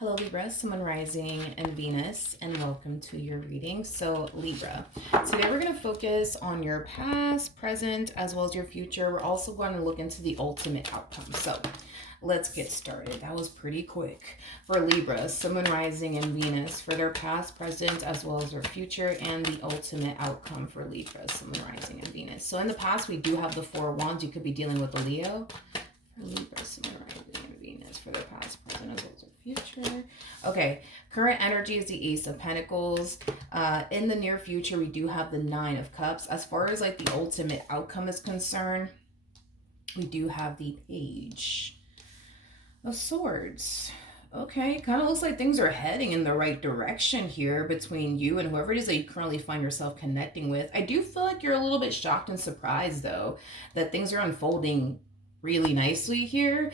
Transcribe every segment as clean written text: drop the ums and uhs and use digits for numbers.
Hello, Libra, Sun Rising, and Venus, and welcome to your reading. So, Libra, today we're going to focus on your past, present, as well as your future. We're also going to look into the ultimate outcome. So, let's get started. That was pretty quick. For Libra, Sun Rising, and Venus, for their past, present, as well as their future, and the ultimate outcome for Libra, Sun Rising, and Venus. So, in the past, we do have the Four of Wands. You could be dealing with a Leo. For Libra, Sun Rising, and Venus, for their past, present, as well as their future. Okay, current energy is the Ace of Pentacles. In the near future, we do have the Nine of Cups. As far as like the ultimate outcome is concerned, we do have the Page of Swords. Okay, kind of looks like things are heading in the right direction here between you and whoever it is that you currently find yourself connecting with. I do feel like you're a little bit shocked and surprised, though, that things are unfolding really nicely here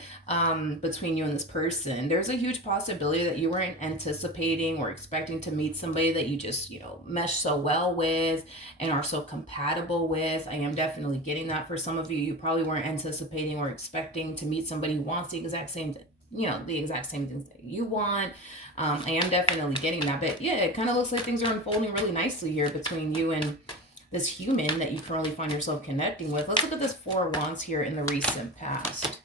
between you and this person. There's a huge possibility that you weren't anticipating or expecting to meet somebody that you just, mesh so well with and are so compatible with. I am definitely getting that for some of you. You probably weren't anticipating or expecting to meet somebody who wants the exact same the exact same things that you want. I am definitely getting that. But yeah, it kind of looks like things are unfolding really nicely here between you and this human that you currently find yourself connecting with. Let's look at this Four of Wands here in the recent past.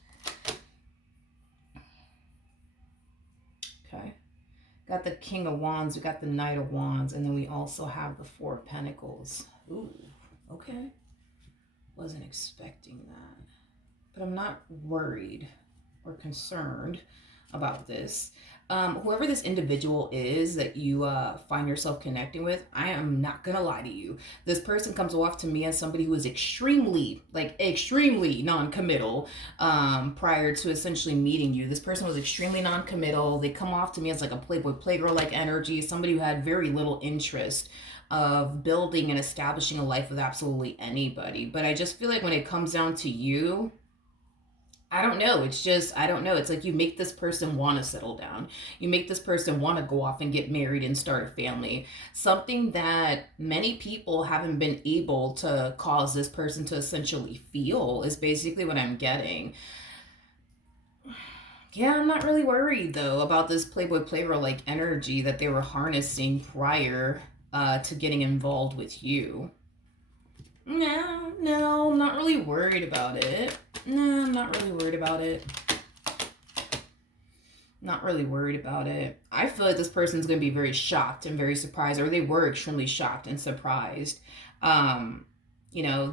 Okay. Got the King of Wands, we got the Knight of Wands, and then we also have the Four of Pentacles. Ooh, okay. Wasn't expecting that. But I'm not worried or concerned about this. Whoever this individual is that you find yourself connecting with, I am not gonna lie to you. This person comes off to me as somebody who is extremely non-committal prior to essentially meeting you. This person was extremely non-committal. They come off to me as like a playboy, playgirl-like energy, somebody who had very little interest of building and establishing a life with absolutely anybody. But I just feel like when it comes down to you, I don't know. It's just, I don't know. It's like you make this person want to settle down. You make this person want to go off and get married and start a family. Something that many people haven't been able to cause this person to essentially feel is basically what I'm getting. Yeah, I'm not really worried though about this Playboy Playgirl like energy that they were harnessing prior to getting involved with you. No, I'm not really worried about it. No, I'm not really worried about it. Not really worried about it. I feel like this person's going to be very shocked and very surprised, or they were extremely shocked and surprised,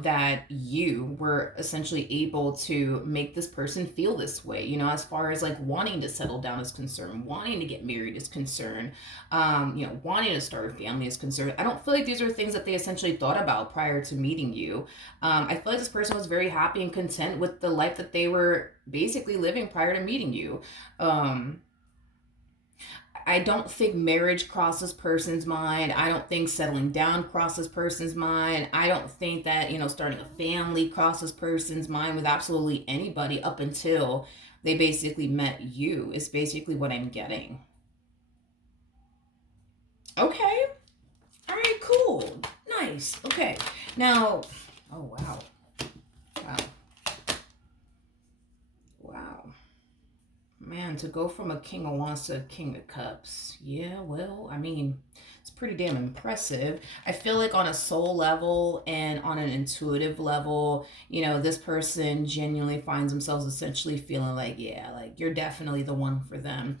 that you were essentially able to make this person feel this way, as far as like wanting to settle down is concerned, wanting to get married is concerned, wanting to start a family is concerned. I don't feel like these are things that they essentially thought about prior to meeting you. I feel like this person was very happy and content with the life that they were basically living prior to meeting you. I don't think marriage crosses person's mind. I don't think settling down crosses person's mind. I don't think that, starting a family crosses person's mind with absolutely anybody up until they basically met you, is basically what I'm getting. Okay. All right, cool. Nice. Okay. Now, oh, wow. Wow. Wow. Man, to go from a King of Wands to a King of Cups. Yeah, well, I mean, it's pretty damn impressive. I feel like on a soul level and on an intuitive level, this person genuinely finds themselves essentially feeling like, yeah, like you're definitely the one for them.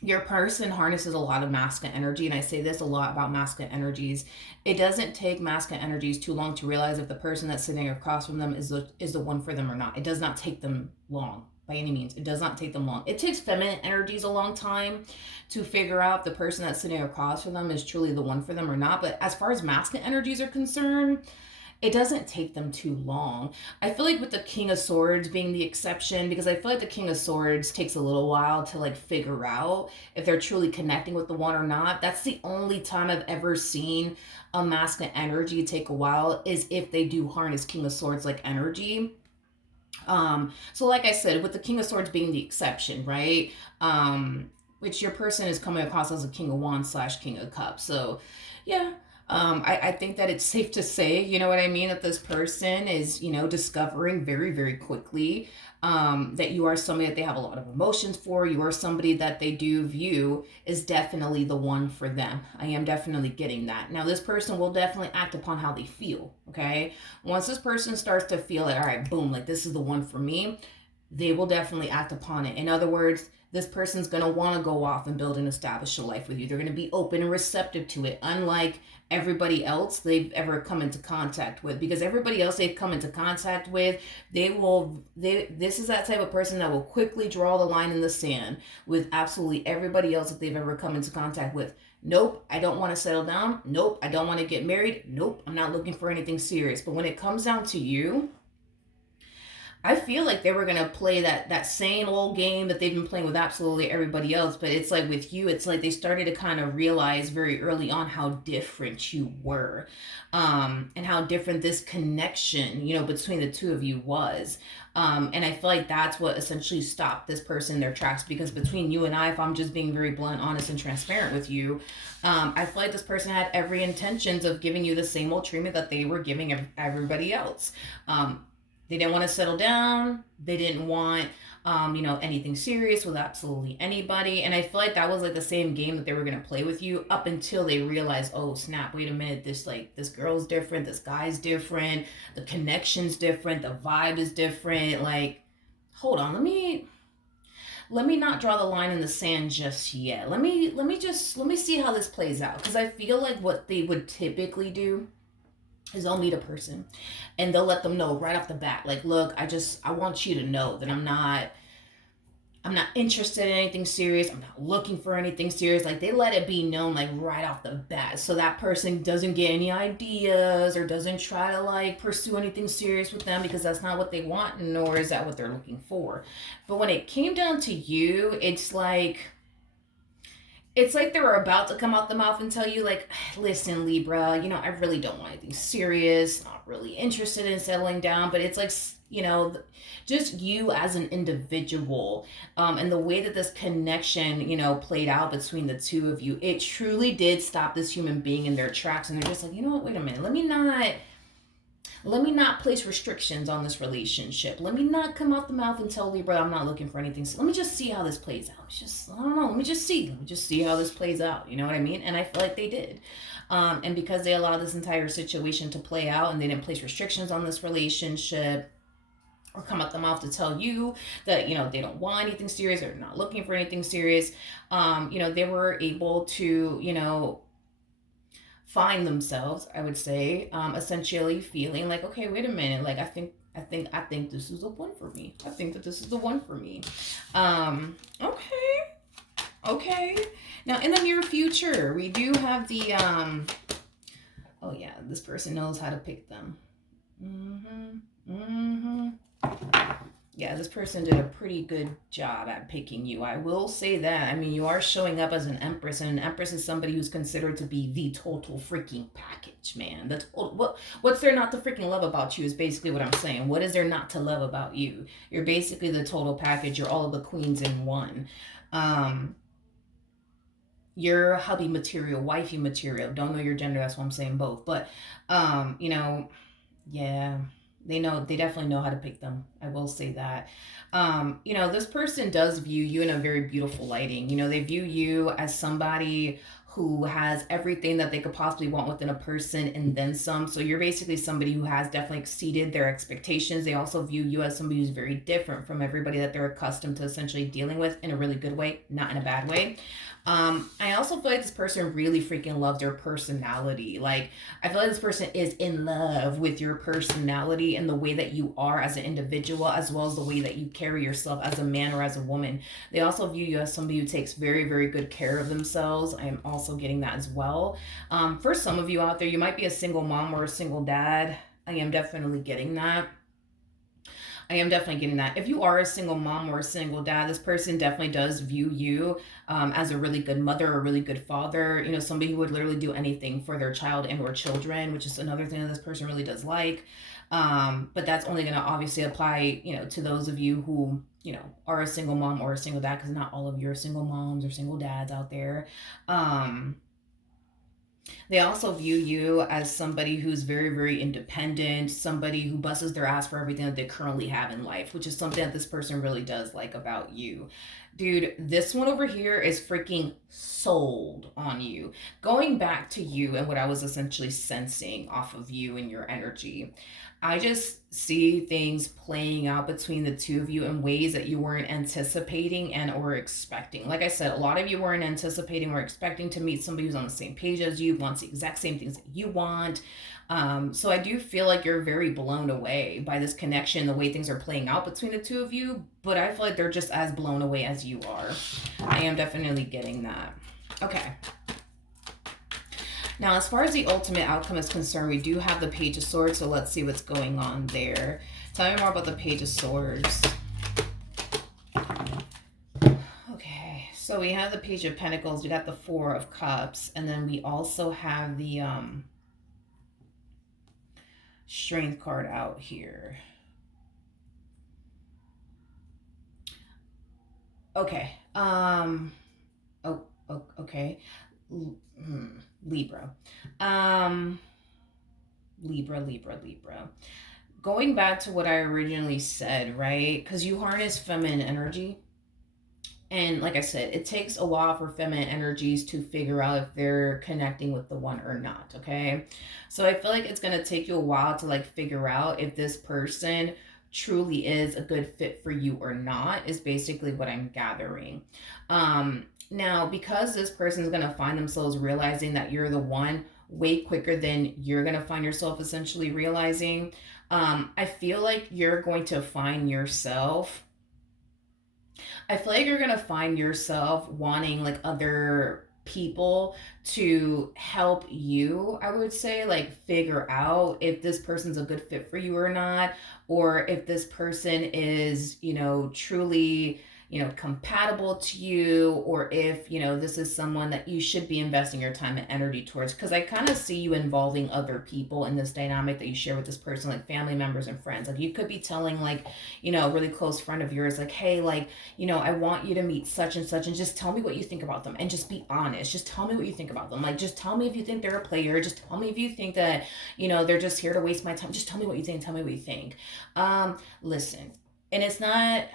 Your person harnesses a lot of masculine energy, and I say this a lot about masculine energies. It doesn't take masculine energies too long to realize if the person that's sitting across from them is the one for them or not. It does not take them long. By any means, it does not take them long. It takes feminine energies a long time to figure out if the person that's sitting across from them is truly the one for them or not. But as far as masculine energies are concerned, it doesn't take them too long. I feel like with the King of Swords being the exception, because I feel like the King of Swords takes a little while to like figure out if they're truly connecting with the one or not. That's the only time I've ever seen a masculine energy take a while, is if they do harness King of Swords like energy. So like I said, with the King of Swords being the exception, right? Which your person is coming across as a King of Wands / King of Cups. So yeah, I think that it's safe to say, you know what I mean, that this person is, discovering very, very quickly that you are somebody that they have a lot of emotions for. You are somebody that they do view is definitely the one for them. I am definitely getting that. Now, this person will definitely act upon how they feel, okay? Once this person starts to feel like, all right, boom, like this is the one for me, they will definitely act upon it. In other words, this person's going to want to go off and build and establish a life with you. They're going to be open and receptive to it, unlike everybody else they've ever come into contact with. Because everybody else they've come into contact with, this is that type of person that will quickly draw the line in the sand with absolutely everybody else that they've ever come into contact with. Nope, I don't want to settle down. Nope, I don't want to get married. Nope, I'm not looking for anything serious. But when it comes down to you, I feel like they were gonna play that same old game that they've been playing with absolutely everybody else, but it's like with you, it's like they started to kind of realize very early on how different you were, and how different this connection, between the two of you was. And I feel like that's what essentially stopped this person in their tracks, because between you and I, if I'm just being very blunt, honest, and transparent with you, I feel like this person had every intentions of giving you the same old treatment that they were giving everybody else. They didn't want to settle down. They didn't want, anything serious with absolutely anybody. And I feel like that was like the same game that they were going to play with you up until they realized, oh, snap, wait a minute. This girl's different. This guy's different. The connection's different. The vibe is different. Like, hold on. Let me not draw the line in the sand just yet. Let me see how this plays out. Because I feel like what they would typically do is they'll meet a person and they'll let them know right off the bat, like, look, I want you to know that I'm not interested in anything serious. I'm not looking for anything serious. Like, they let it be known, like, right off the bat, so that person doesn't get any ideas or doesn't try to, like, pursue anything serious with them, because that's not what they want, nor is that what they're looking for. But when it came down to you, it's like they were about to come out the mouth and tell you, like, listen, Libra, I really don't want anything serious, not really interested in settling down. But it's like, just you as an individual, and the way that this connection, played out between the two of you, it truly did stop this human being in their tracks. And they're just like, you know what, wait a minute, let me not place restrictions on this relationship. Let me not come out the mouth and tell Libra I'm not looking for anything. So let me just see how this plays out. I don't know. Let me just see how this plays out. You know what I mean? And I feel like they did. And because they allowed this entire situation to play out and they didn't place restrictions on this relationship or come out the mouth to tell you that, they don't want anything serious or not looking for anything serious, they were able to, find themselves, I would say, essentially feeling like, okay, wait a minute, like, I think this is the one for me. I think that this is the one for me. Okay. Now, in the near future, we do have the, oh yeah, this person knows how to pick them. Yeah, this person did a pretty good job at picking you. I will say that. I mean, you are showing up as an empress, and an empress is somebody who's considered to be the total freaking package, man. What's there not to freaking love about you is basically what I'm saying. What is there not to love about you? You're basically the total package. You're all of the queens in one. You're hubby material, wifey material. Don't know your gender. That's why I'm saying both. But, yeah. They definitely know how to pick them. I will say that. This person does view you in a very beautiful lighting. They view you as somebody who has everything that they could possibly want within a person and then some. So you're basically somebody who has definitely exceeded their expectations. They also view you as somebody who's very different from everybody that they're accustomed to essentially dealing with, in a really good way, not in a bad way. I also feel like this person really freaking loves your personality. Like, I feel like this person is in love with your personality and the way that you are as an individual, as well as the way that you carry yourself as a man or as a woman. They also view you as somebody who takes very, very good care of themselves. I am also getting that as well. For some of you out there, you might be a single mom or a single dad. I am definitely getting that. If you are a single mom or a single dad, this person definitely does view you as a really good mother or a really good father. Somebody who would literally do anything for their child and or children, which is another thing that this person really does like. But that's only going to obviously apply, to those of you who, are a single mom or a single dad, because not all of you are single moms or single dads out there. They also view you as somebody who's very, very independent, somebody who busts their ass for everything that they currently have in life, which is something that this person really does like about you. Dude, this one over here is freaking sold on you. Going back to you and what I was essentially sensing off of you and your energy, I just see things playing out between the two of you in ways that you weren't anticipating and or expecting. Like I said, a lot of you weren't anticipating or expecting to meet somebody who's on the same page as you, wants the exact same things that you want. So I do feel like you're very blown away by this connection, the way things are playing out between the two of you, but I feel like they're just as blown away as you are. I am definitely getting that. Okay. Now, as far as the ultimate outcome is concerned, we do have the Page of Swords, so let's see what's going on there. Tell me more about the Page of Swords. Okay, so we have the Page of Pentacles, we got the Four of Cups, and then we also have the Strength card out here. Okay. Okay. Libra. Libra. Going back to what I originally said, right? Because you harness feminine energy. And like I said, it takes a while for feminine energies to figure out if they're connecting with the one or not, okay? So I feel like it's going to take you a while to like figure out if this person truly is a good fit for you or not, is basically what I'm gathering. Now, because this person is going to find themselves realizing that you're the one way quicker than you're going to find yourself essentially realizing, I feel like you're going to find yourself I feel like you're gonna find yourself wanting like other people to help you, I would say, like figure out if this person's a good fit for you or not, or if this person is, truly, compatible to you, or if, this is someone that you should be investing your time and energy towards. Because I kind of see you involving other people in this dynamic that you share with this person, like family members and friends. Like you could be telling like, a really close friend of yours, like, hey, like, I want you to meet such and such and just tell me what you think about them and just be honest. Just tell me what you think about them. Like, just tell me if you think they're a player. Just tell me if you think that, they're just here to waste my time. Just tell me what you think. Tell me what you think. Listen, and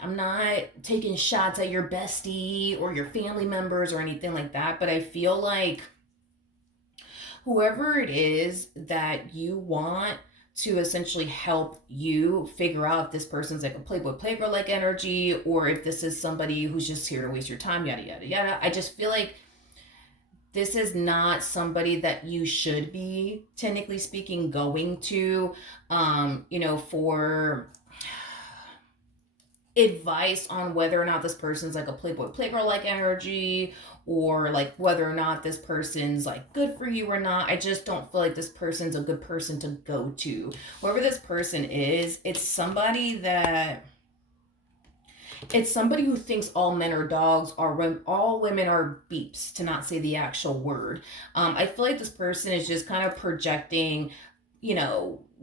I'm not taking shots at your bestie or your family members or anything like that, but I feel like whoever it is that you want to essentially help you figure out if this person's like a playboy playgirl like energy, or if this is somebody who's just here to waste your time, yada yada yada. I just feel like this is not somebody that you should be, technically speaking, going to for advice on whether or not this person's like a playboy playgirl like energy, or like whether or not this person's like good for you or not. I just don't feel like this person's a good person to go to. Whoever this person is, it's somebody who thinks all men are dogs, or all women are beeps, to not say the actual word. I feel like this person is just kind of projecting,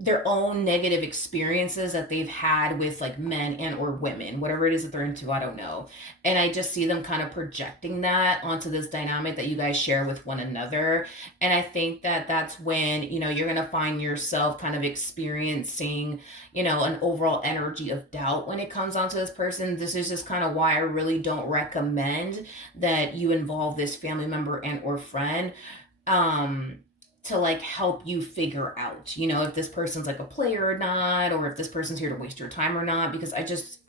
their own negative experiences that they've had with like men and or women, whatever it is that they're into, I don't know. And I just see them kind of projecting that onto this dynamic that you guys share with one another. And I think that that's when, you're going to find yourself kind of experiencing, an overall energy of doubt when it comes onto this person. This is just kind of why I really don't recommend that you involve this family member and or friend. To like help you figure out, if this person's like a player or not, or if this person's here to waste your time or not, because I just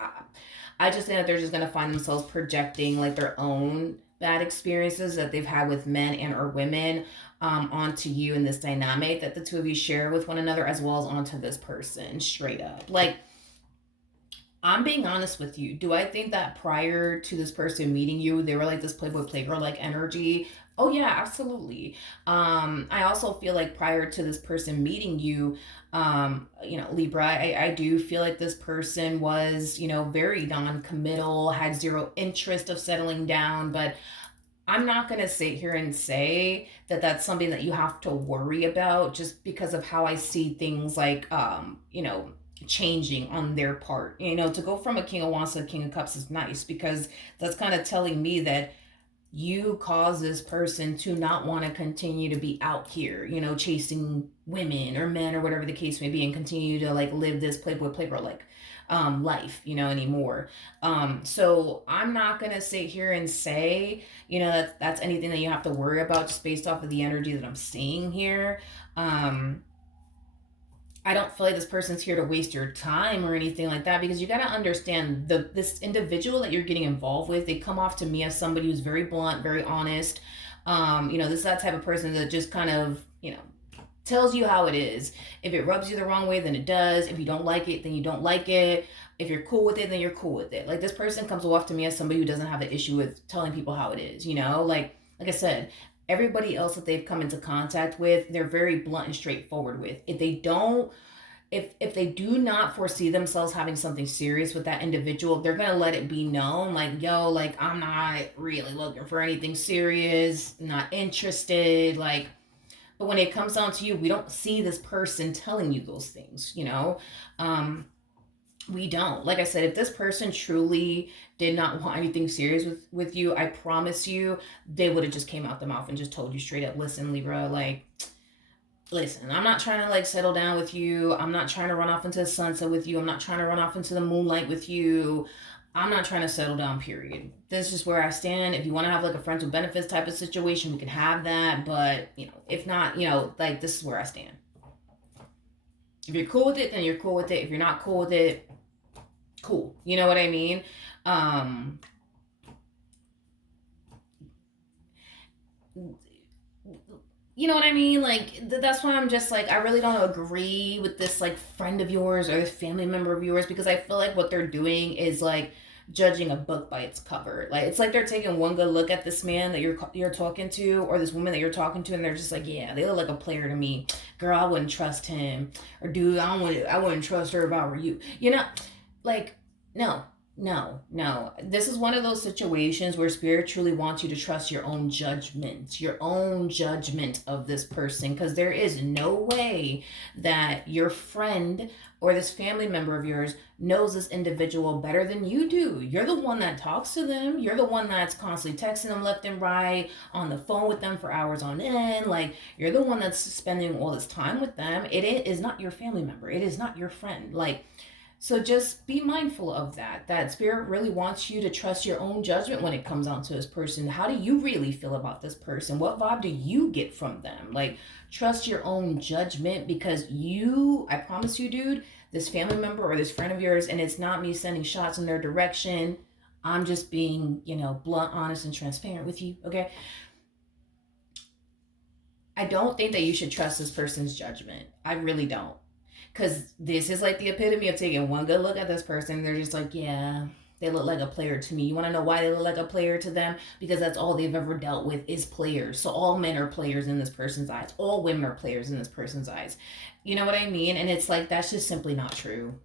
think that they're just going to find themselves projecting like their own bad experiences that they've had with men and or women onto you in this dynamic that the two of you share with one another, as well as onto this person straight up. Like, I'm being honest with you. Do I think that prior to this person meeting you, they were like this playboy playgirl like energy? Oh yeah, absolutely. I also feel like prior to this person meeting you, Libra, I do feel like this person was, very non-committal, had zero interest of settling down, but I'm not going to sit here and say that that's something that you have to worry about, just because of how I see things like, changing on their part. To go from a King of Wands to a King of Cups is nice, because that's kind of telling me that you cause this person to not want to continue to be out here, you know, chasing women or men or whatever the case may be, and continue to like live this playboy like life, you know, anymore. So I'm not gonna sit here and say, you know, that's anything that you have to worry about just based off of the energy that I'm seeing here. um I don't feel like this person's here to waste your time or anything like that, because you got to understand this individual that you're getting involved with, they come off to me as somebody who's very blunt, very honest. You know, this is that type of person that just kind of, you know, tells you how it is. If it rubs you the wrong way, then it does. If you don't like it, then you don't like it. If you're cool with it, then you're cool with it. Like, this person comes off to me as somebody who doesn't have an issue with telling people how it is, you know? Like I said, everybody else that they've come into contact with, they're very blunt and straightforward with. If they do not foresee themselves having something serious with that individual, they're gonna let it be known, like, yo, like, I'm not really looking for anything serious, not interested, like. But when it comes down to you, we don't see this person telling you those things, you know. um we don't. Like I said, if this person truly did not want anything serious with you, I promise you they would have just came out the mouth and just told you straight up, listen, Libra, like, listen, I'm not trying to like settle down with you. I'm not trying to run off into the sunset with you. I'm not trying to run off into the moonlight with you. I'm not trying to settle down, period. This is where I stand. If you want to have like a friends with benefits type of situation, we can have that. But, you know, if not, you know, like, this is where I stand. If you're cool with it, then you're cool with it. If you're not cool with it, cool. You know what I mean? Um, you know what I mean? Like, that's why I'm just like, I really don't agree with this like friend of yours or this family member of yours, because I feel like what they're doing is like judging a book by its cover. Like, it's like they're taking one good look at this man that you're talking to, or this woman that you're talking to, and they're just like, yeah, they look like a player to me. Girl, I wouldn't trust him. Or dude, I wouldn't trust her if I were you. You know, like, no, no, no. This is one of those situations where spirit truly wants you to trust your own judgment of this person, because there is no way that your friend or this family member of yours knows this individual better than you do. You're the one that talks to them. You're the one that's constantly texting them left and right, on the phone with them for hours on end. Like, you're the one that's spending all this time with them. It is not your family member. It is not your friend. Like, so just be mindful of that. That spirit really wants you to trust your own judgment when it comes down to this person. How do you really feel about this person? What vibe do you get from them? Like, trust your own judgment, because I promise you, dude, this family member or this friend of yours, and it's not me sending shots in their direction. I'm just being, you know, blunt, honest, and transparent with you, okay? I don't think that you should trust this person's judgment. I really don't. Because this is like the epitome of taking one good look at this person. They're just like, yeah, they look like a player to me. You want to know why they look like a player to them? Because that's all they've ever dealt with is players. So all men are players in this person's eyes. All women are players in this person's eyes. You know what I mean? And it's like, that's just simply not true.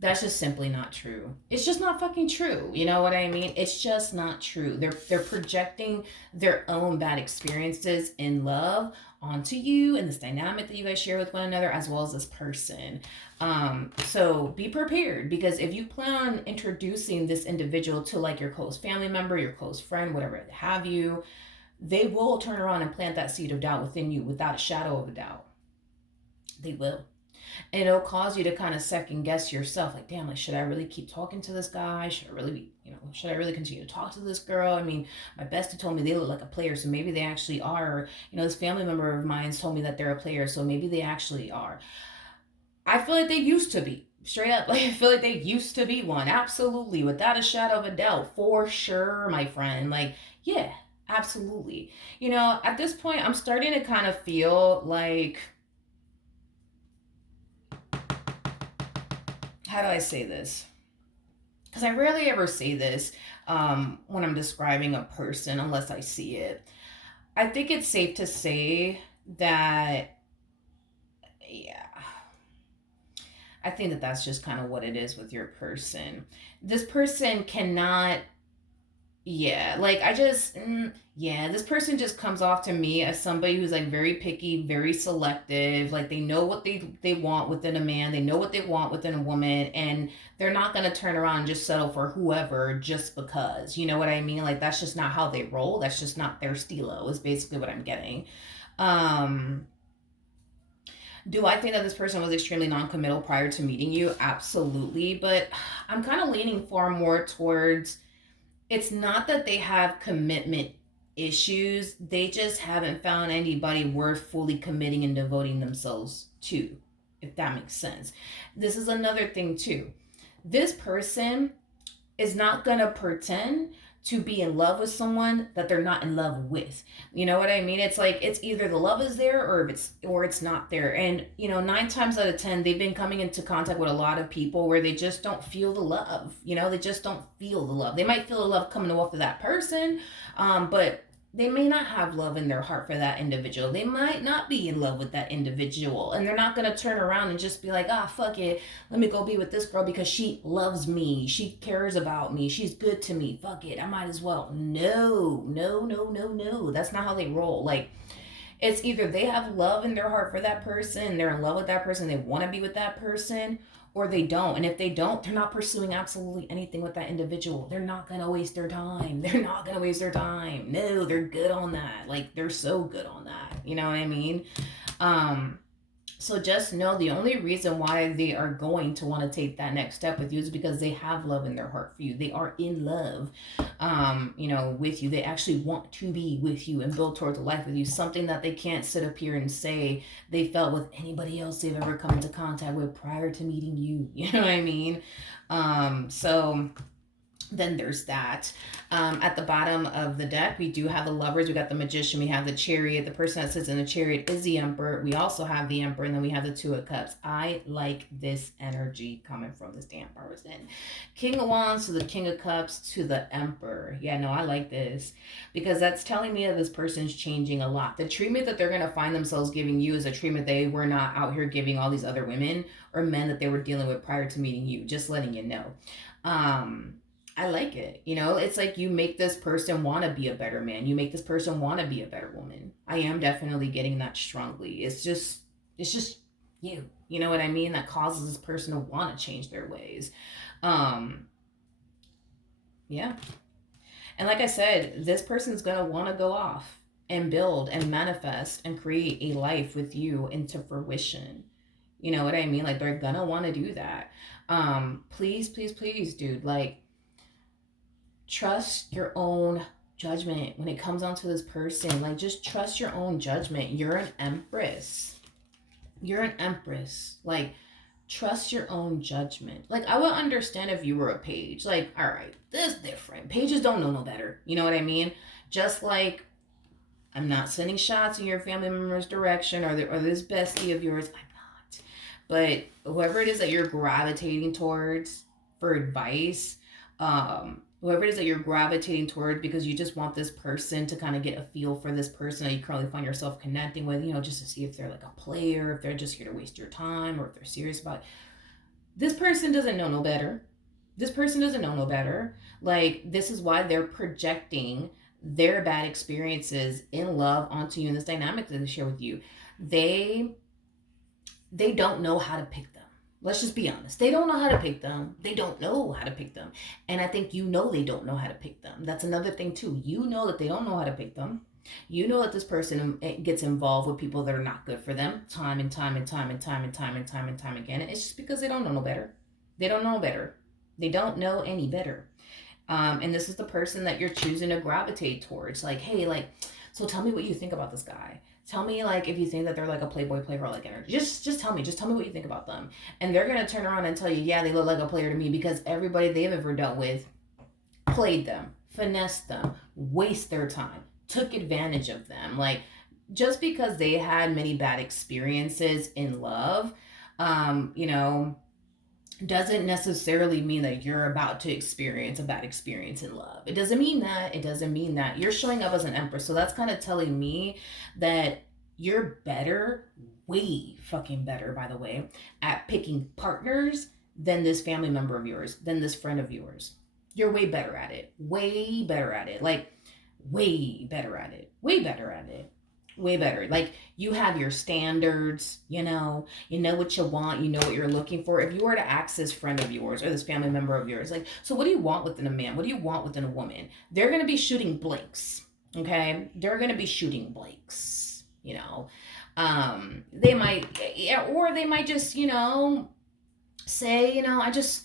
That's just simply not true. It's just not fucking true. You know what I mean? It's just not true. They're projecting their own bad experiences in love onto you, and this dynamic that you guys share with one another, as well as this person. So be prepared, because if you plan on introducing this individual to like your close family member, your close friend, whatever have you, they will turn around and plant that seed of doubt within you without a shadow of a doubt. They will. And it'll cause you to kind of second guess yourself, like, damn, like, should I really keep talking to this guy? Should I really be, you know, should I really continue to talk to this girl? I mean, my bestie told me they look like a player, so maybe they actually are. You know, this family member of mine's told me that they're a player, so maybe they actually are. I feel like they used to be. Straight up, like, I feel like they used to be one. Absolutely, without a shadow of a doubt, for sure, my friend. Like, yeah, absolutely. You know, at this point, I'm starting to kind of feel like, how do I say this? Because I rarely ever say this when I'm describing a person unless I see it. I think it's safe to say that, yeah, I think that that's just kind of what it is with your person. This person cannot Yeah, like I just, yeah, this person just comes off to me as somebody who's like very picky, very selective. Like they know what they want within a man, they know what they want within a woman, and they're not gonna turn around and just settle for whoever just because. You know what I mean? Like that's just not how they roll. That's just not their stilo. Is basically what I'm getting. Um, do I think that this person was extremely non-committal prior to meeting you? Absolutely, but I'm kind of leaning far more towards it's not that they have commitment issues, they just haven't found anybody worth fully committing and devoting themselves to, if that makes sense. This is another thing too. This person is not going to pretend to be in love with someone that they're not in love with. You know what I mean? It's like it's either the love is there or it's not there. And you know, 9 times out of 10 they've been coming into contact with a lot of people where they just don't feel the love. You know, they just don't feel the love. They might feel the love coming off of that person, but they may not have love in their heart for that individual. They might not be in love with that individual. And they're not going to turn around and just be like, ah, fuck it. Let me go be with this girl because she loves me. She cares about me. She's good to me. Fuck it. I might as well. No, no, no, no, no. That's not how they roll. Like, it's either they have love in their heart for that person, they're in love with that person, they want to be with that person, or they don't. And if they don't, they're not pursuing absolutely anything with that individual. They're not going to waste their time. They're not going to waste their time. No, they're good on that. Like, they're so good on that. You know what I mean? Um, so just know the only reason why they are going to want to take that next step with you is because they have love in their heart for you. They are in love, you know, with you. They actually want to be with you and build towards a life with you. Something that they can't sit up here and say they felt with anybody else they've ever come into contact with prior to meeting you. You know what I mean? So then there's that. At the bottom of the deck, we do have the lovers. We got the magician. We have the chariot. The person that sits in the chariot is the emperor. We also have the emperor, and then we have the two of cups. I like this energy coming from this damn person. King of wands to the king of cups to the emperor. Yeah, no, I like this because that's telling me that this person's changing a lot. The treatment that they're going to find themselves giving you is a treatment they were not out here giving all these other women or men that they were dealing with prior to meeting you. Just letting you know. I like it. You know, it's like you make this person want to be a better man. You make this person want to be a better woman. I am definitely getting that strongly. It's just you. You know what I mean? That causes this person to want to change their ways. Um, yeah. And like I said, this person's going to want to go off and build and manifest and create a life with you into fruition. You know what I mean? Like they're going to want to do that. Please, please, please, dude, like trust your own judgment when it comes down to this person. Like just trust your own judgment. You're an empress. You're an empress. Like trust your own judgment. Like I would understand if you were a page. Like, all right, this is different. Pages don't know no better. You know what I mean? Just like I'm not sending shots in your family member's direction or this bestie of yours. I'm not. But whoever it is that you're gravitating towards for advice, whoever it is that you're gravitating towards because you just want this person to kind of get a feel for this person that you currently find yourself connecting with, you know, just to see if they're like a player, if they're just here to waste your time, or if they're serious about it. This person doesn't know no better. This person doesn't know no better. Like, this is why they're projecting their bad experiences in love onto you in this dynamic that they share with you. They don't know how to pick them. Let's just be honest. They don't know how to pick them. They don't know how to pick them. And I think you know they don't know how to pick them. That's another thing too. You know that they don't know how to pick them. You know that this person gets involved with people that are not good for them time and time and time and time and time and time and time again. It's just because they don't know no better. They don't know better. They don't know any better. And this is the person that you're choosing to gravitate towards. Like, hey, like, so tell me what you think about this guy. Tell me like if you think that they're like a playboy playgirl like energy. Just tell me. Just tell me what you think about them. And they're gonna turn around and tell you, yeah, they look like a player to me because everybody they've ever dealt with played them, finessed them, waste their time, took advantage of them. Like just because they had many bad experiences in love, you know, doesn't necessarily mean that you're about to experience a bad experience in love. It doesn't mean that. It doesn't mean that. You're showing up as an empress. So that's kind of telling me that you're better, way fucking better, by the way, at picking partners than this family member of yours, than this friend of yours. You're way better at it. Way better at it. Like, way better at it. Way better at it. Way better. Like, you have your standards, you know what you want, you know what you're looking for. If you were to ask this friend of yours or this family member of yours, like, so what do you want within a man? What do you want within a woman? They're going to be shooting blanks. Okay? They're going to be shooting blanks, they might, yeah, or they might just, say, I just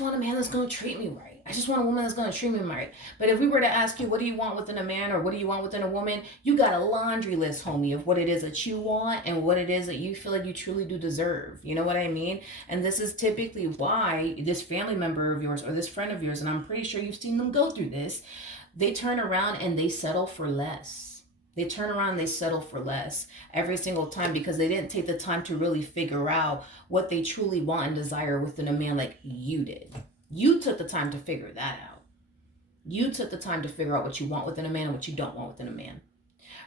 want a man that's going to treat me right. I just want a woman that's going to treat me right. But if we were to ask you, what do you want within a man or what do you want within a woman? You got a laundry list, homie, of what it is that you want and what it is that you feel like you truly do deserve. You know what I mean? And this is typically why this family member of yours or this friend of yours, and I'm pretty sure you've seen them go through this, they turn around and they settle for less. They turn around and they settle for less every single time because they didn't take the time to really figure out what they truly want and desire within a man like you did. You took the time to figure that out. You took the time to figure out what you want within a man and what you don't want within a man.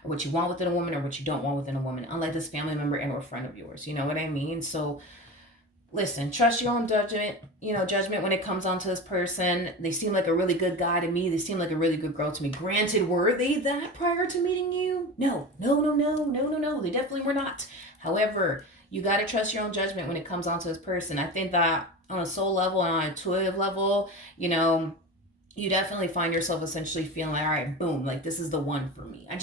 Or what you want within a woman or what you don't want within a woman. Unlike this family member and or friend of yours. You know what I mean? So listen, trust your own judgment when it comes on to this person. They seem like a really good guy to me. They seem like a really good girl to me. Granted, were they that prior to meeting you? No. They definitely were not. However, you got to trust your own judgment when it comes on to this person. I think that on a soul level and on an intuitive level, you definitely find yourself essentially feeling like, all right, boom, like this is the one for me. I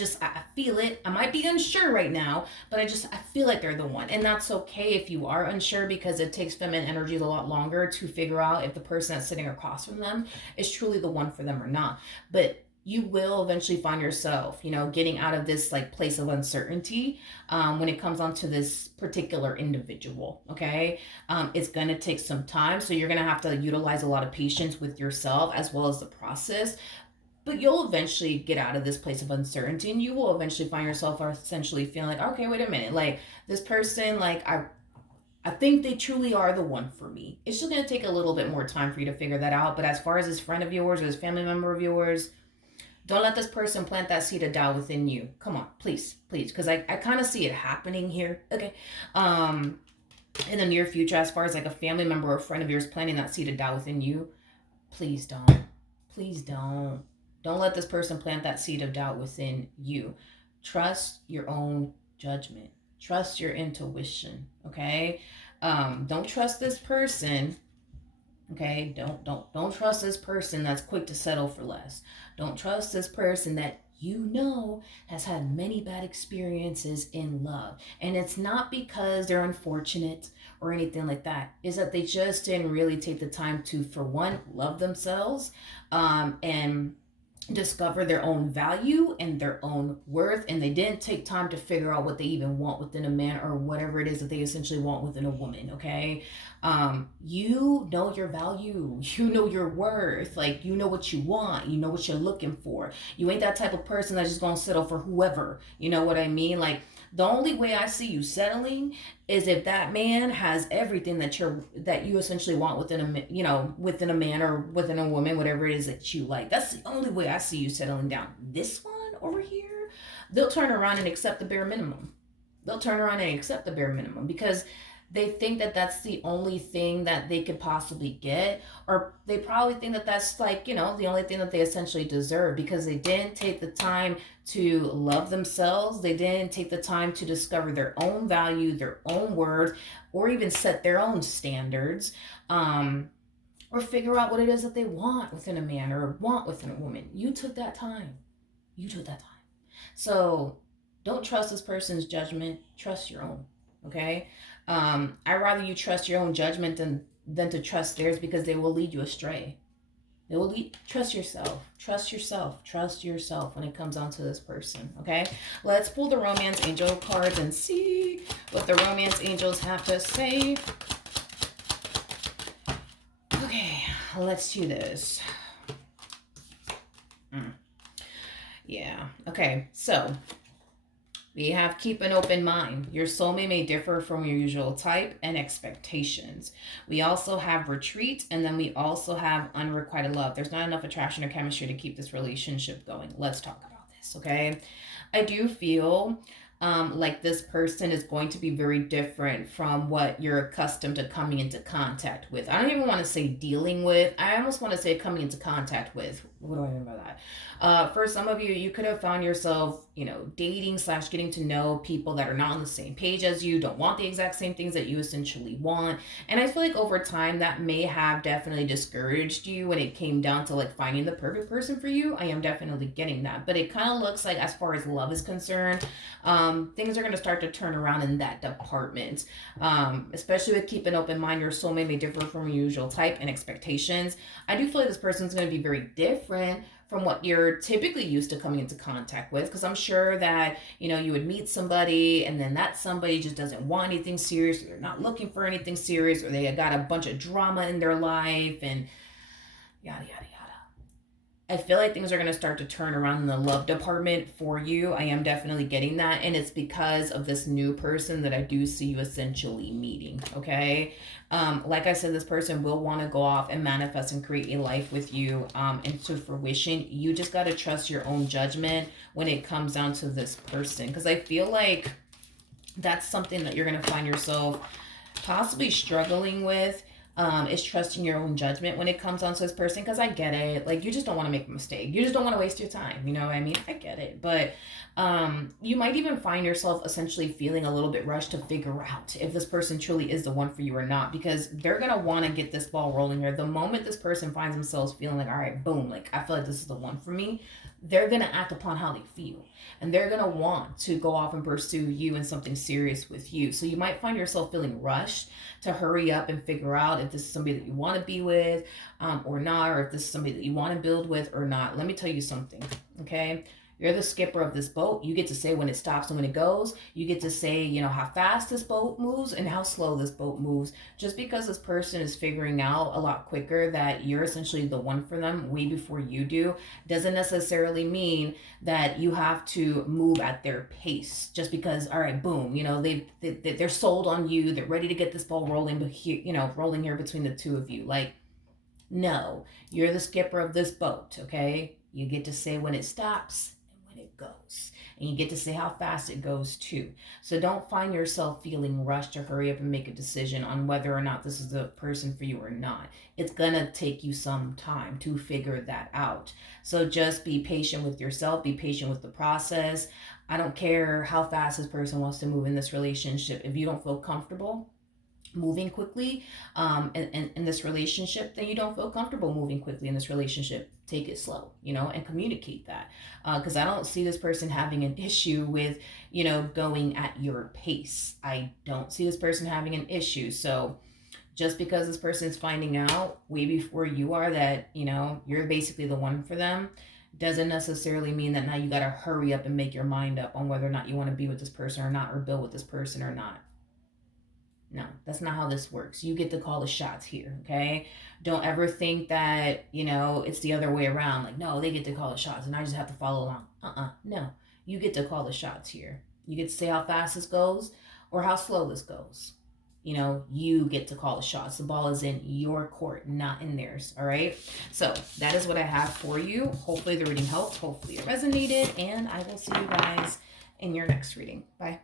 feel it. I might be unsure right now, but I feel like they're the one. And that's okay if you are unsure because it takes feminine energy a lot longer to figure out if the person that's sitting across from them is truly the one for them or not. But you will eventually find yourself, getting out of this like place of uncertainty when it comes on to this particular individual. Okay. It's going to take some time. So you're going to have to utilize a lot of patience with yourself as well as the process. But you'll eventually get out of this place of uncertainty and you will eventually find yourself essentially feeling like, okay, wait a minute. Like this person, like I think they truly are the one for me. It's just going to take a little bit more time for you to figure that out. But as far as this friend of yours or this family member of yours, don't let this person plant that seed of doubt within you. Come on, please, because I kind of see it happening here. Okay. In the near future, as far as like a family member or a friend of yours planting that seed of doubt within you, please don't. Please don't. Don't let this person plant that seed of doubt within you. Trust your own judgment. Trust your intuition. Okay. Don't trust this person. Okay, don't trust this person that's quick to settle for less. Don't trust this person that has had many bad experiences in love. And it's not because they're unfortunate or anything like that. Is that they just didn't really take the time to, for one, love themselves, and discover their own value and their own worth, and they didn't take time to figure out what they even want within a man or whatever it is that they essentially want within a woman. Okay. You know your value, you know your worth, like you know what you want, you know what you're looking for. You ain't that type of person that's just gonna settle for whoever. You know what I mean? Like the only way I see you settling is if that man has everything that you essentially want within a man or within a woman, whatever it is that you like. That's the only way I see you settling down. This one over here, they'll turn around and accept the bare minimum. Because they think that that's the only thing that they could possibly get, or they probably think that that's like, the only thing that they essentially deserve because they didn't take the time to love themselves. They didn't take the time to discover their own value, their own worth, or even set their own standards, or figure out what it is that they want within a man or want within a woman. You took that time. So don't trust this person's judgment. Trust your own. Okay. I'd rather you trust your own judgment than to trust theirs because they will lead you astray. Trust yourself when it comes down to this person. Okay. Let's pull the romance angel cards and see what the romance angels have to say. Okay. Let's do this. Yeah. Okay. So we have keep an open mind. Your soulmate may differ from your usual type and expectations. We also have retreat, and then we also have unrequited love. There's not enough attraction or chemistry to keep this relationship going. Let's talk about this, okay? I do feel like this person is going to be very different from what you're accustomed to coming into contact with. I don't even want to say dealing with. I almost want to say coming into contact with. What do I mean by that? For some of you, you could have found yourself, dating slash getting to know people that are not on the same page as you, don't want the exact same things that you essentially want. And I feel like over time that may have definitely discouraged you when it came down to like finding the perfect person for you. I am definitely getting that. But it kind of looks like, as far as love is concerned, things are going to start to turn around in that department. Especially with keep an open mind, your soulmate may differ from your usual type and expectations. I do feel like this person's going to be very different from what you're typically used to coming into contact with, because I'm sure that you would meet somebody and then that somebody just doesn't want anything serious, or they're not looking for anything serious, or they got a bunch of drama in their life and yada yada. I feel like things are going to start to turn around in the love department for you. I am definitely getting that. And it's because of this new person that I do see you essentially meeting. Okay. Like I said, this person will want to go off and manifest and create a life with you into fruition. You just got to trust your own judgment when it comes down to this person. Because I feel like that's something that you're going to find yourself possibly struggling with. Is trusting your own judgment when it comes on to this person. Because I get it. Like, you just don't want to make a mistake. You just don't want to waste your time. You know what I mean? I get it. But you might even find yourself essentially feeling a little bit rushed to figure out if this person truly is the one for you or not. Because they're going to want to get this ball rolling here. The moment this person finds themselves feeling like, all right, boom, like, I feel like this is the one for me, they're going to act upon how they feel. And they're going to want to go off and pursue you and something serious with you. So you might find yourself feeling rushed to hurry up and figure out if this is somebody that you want to be with or not, or if this is somebody that you want to build with or not. Let me tell you something, okay? You're the skipper of this boat. You get to say when it stops and when it goes. You get to say, how fast this boat moves and how slow this boat moves. Just because this person is figuring out a lot quicker that you're essentially the one for them way before you do, doesn't necessarily mean that you have to move at their pace. Just because, all right, boom, they're sold on you. They're ready to get this ball rolling, but here, rolling here between the two of you. Like, no, you're the skipper of this boat, okay? You get to say when it stops it goes, and you get to say how fast it goes too. So don't find yourself feeling rushed to hurry up and make a decision on whether or not this is the person for you or not. It's gonna take you some time to figure that out. So just be patient with yourself, be patient with the process. I don't care how fast this person wants to move in this relationship. If you don't feel comfortable moving quickly in this relationship, then you don't feel comfortable moving quickly in this relationship. Take it slow, and communicate that. Because I don't see this person having an issue with, going at your pace. I don't see this person having an issue. So just because this person is finding out way before you are that, you're basically the one for them, doesn't necessarily mean that now you got to hurry up and make your mind up on whether or not you want to be with this person or not, or build with this person or not. No, that's not how this works. You get to call the shots here, okay? Don't ever think that, it's the other way around. Like, no, they get to call the shots and I just have to follow along. No, you get to call the shots here. You get to say how fast this goes or how slow this goes. You get to call the shots. The ball is in your court, not in theirs, all right? So that is what I have for you. Hopefully the reading helped. Hopefully it resonated. And I will see you guys in your next reading. Bye.